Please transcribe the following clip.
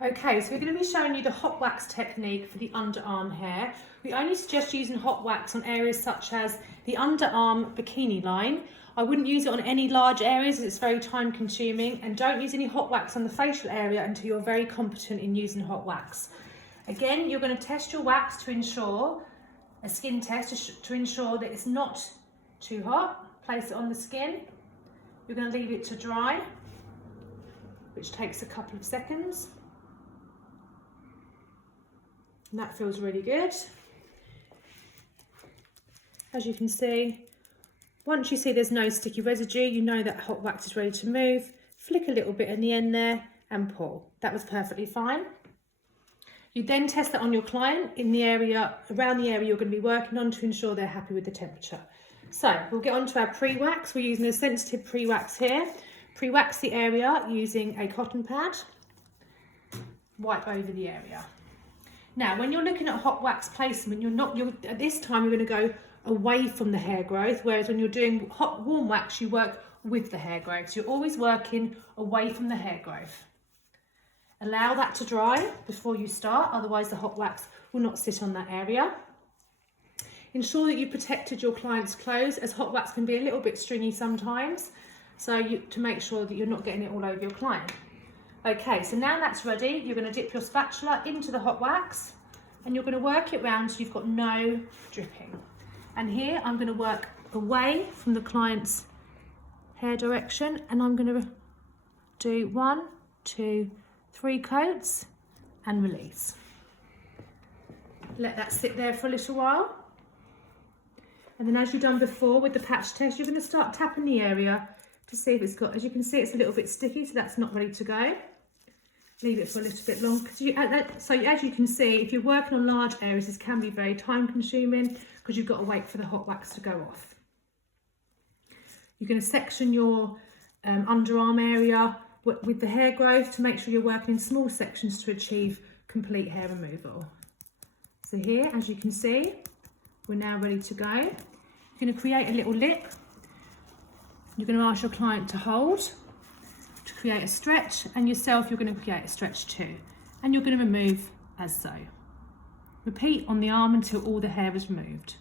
Okay, so we're going to be showing you the hot wax technique for the underarm hair. We only suggest using hot wax on areas such as the underarm bikini line. I wouldn't use it on any large areas as it's very time consuming, and don't use any hot wax on the facial area until you're very competent in using hot wax. Again, you're going to test your wax to ensure, a skin test to ensure that it's not too hot. Place it on the skin. You're going to leave it to dry, which takes a couple of seconds. And that feels really good. As you can see, once you see there's no sticky residue, you know that hot wax is ready to move. Flick a little bit in the end there and pull. That was perfectly fine. You then test that on your client in the area, around the area you're going to be working on, to ensure they're happy with the temperature. So we'll get on to our pre-wax. We're using a sensitive pre-wax here. Pre-wax the area using a cotton pad. Wipe over the area. Now, when you're looking at hot wax placement, at this time you're going to go away from the hair growth, whereas when you're doing warm wax, you work with the hair growth. So you're always working away from the hair growth. Allow that to dry before you start, otherwise the hot wax will not sit on that area. Ensure that you protected your client's clothes, as hot wax can be a little bit stringy sometimes, so to make sure that you're not getting it all over your client. Okay, so now that's ready, you're going to dip your spatula into the hot wax and you're going to work it round so you've got no dripping. And here I'm going to work away from the client's hair direction, and I'm going to do 1, 2, 3 coats and release. Let that sit there for a little while. And then, as you've done before with the patch test, you're going to start tapping the area to see if it's got, as you can see, it's a little bit sticky, so that's not ready to go. Leave it for a little bit longer. So as you can see, if you're working on large areas, this can be very time consuming because you've got to wait for the hot wax to go off. You're going to section your underarm area with the hair growth to make sure you're working in small sections to achieve complete hair removal. So here, as you can see, we're now ready to go. You're going to create a little lip. You're going to ask your client to hold to create a stretch, and yourself you're going to create a stretch too. And you're going to remove as so. Repeat on the arm until all the hair is removed.